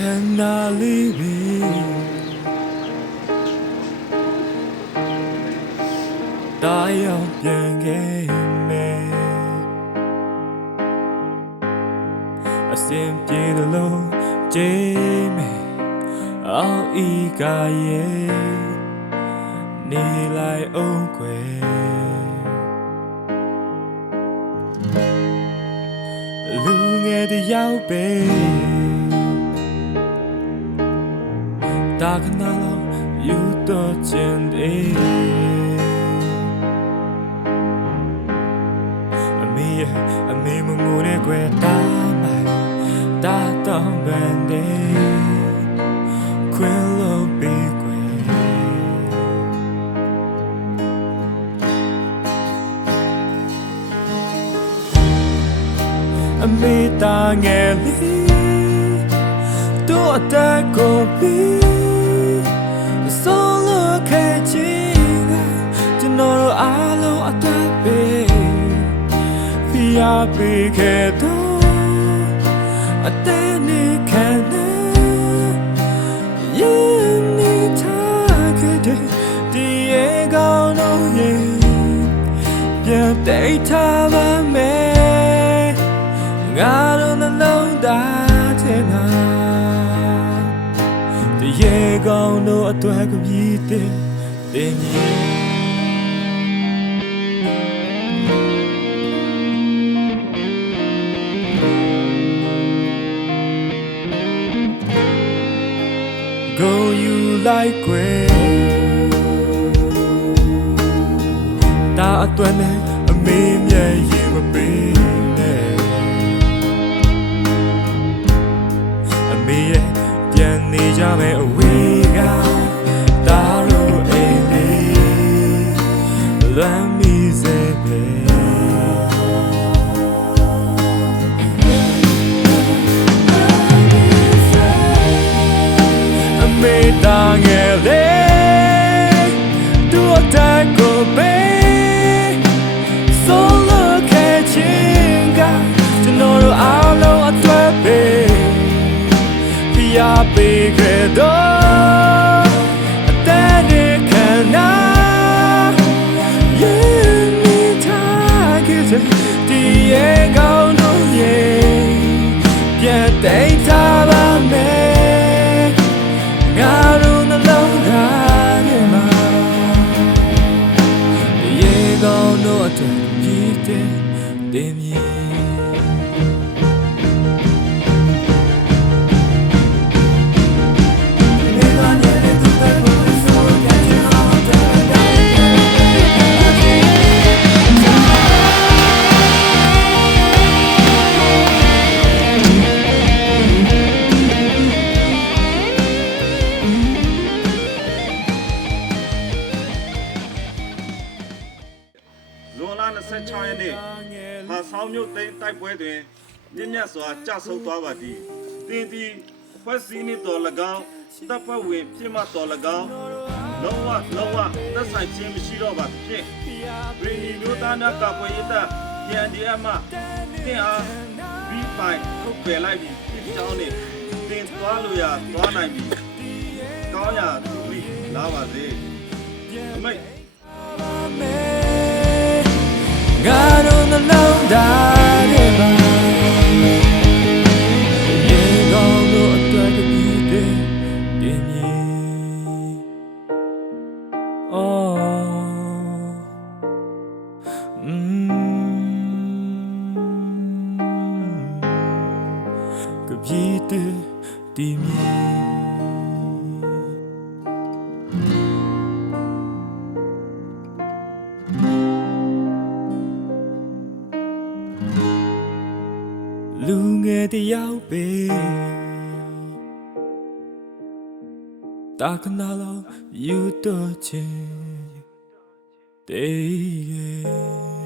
Canali Die of young game I simply the low Jamie I'll eat Knee like oak Look at the yow babe Dark now you touch and I may moon a great time that down band Quello big I made down a do a tag of be solo catching to know all of that baby. I big head a danny can you need target Diego no ye yeah data me got on the low that Diego no a twag of ye then Go you like way Ta tuần này mềm nhẹ gì mà bên này Mẹပြန်နေကြမယ်အဝေးကတာလို့အိမ်လေးလွမ်းမိစေပဲတာငယ်လေးသူ့အတက်ကိုပေးဆိုလိုခဲ့ခြင်းကကျွန်တော်တို့အားလုံးအတွက်ပေးဖိအားပေးခဲ့တော့အသက်နဲ့ခံနာရင်မိထားခဲ့တဲ့ဒီရဲ့ကောင်းတို့ရဲ့ပြန်တိတ်ထားပါမယ်26ရက်နေ့ဟာဆောင်းမြို့သိမ်းတိုက်ပွဲတွင်မြင့်မြတ်စွာကြဆုပ်သွားပါသည်တင်းဒီဖွဲ့စည်းနေတော်၎င်းတပ်ဖွဲ့ဝင်ဖြစ်မှတော်၎င်းလုံးဝသက်ဆိုင်ခြင်းမရှိတော့ပါဖြင့်ဗီဒီယိုသားများကပွဲရတဲ့ပြန်ဒီအမှတင်အားဘီပိုင်ထုတ်ပယ်လိုက်ပြီးဖြစ်ကြောင်းနဲ့တင်သွားလို့ရသွားနိုင်ပြီကောင်းရာသူပြီးလာပါစေအမိတ် God on the low that ever Yeah, God no a track of you in ye Oh Kabite dimiလူငယ်တယောက်ပဲတာခဏလောက်ယူတော့ချင်တေး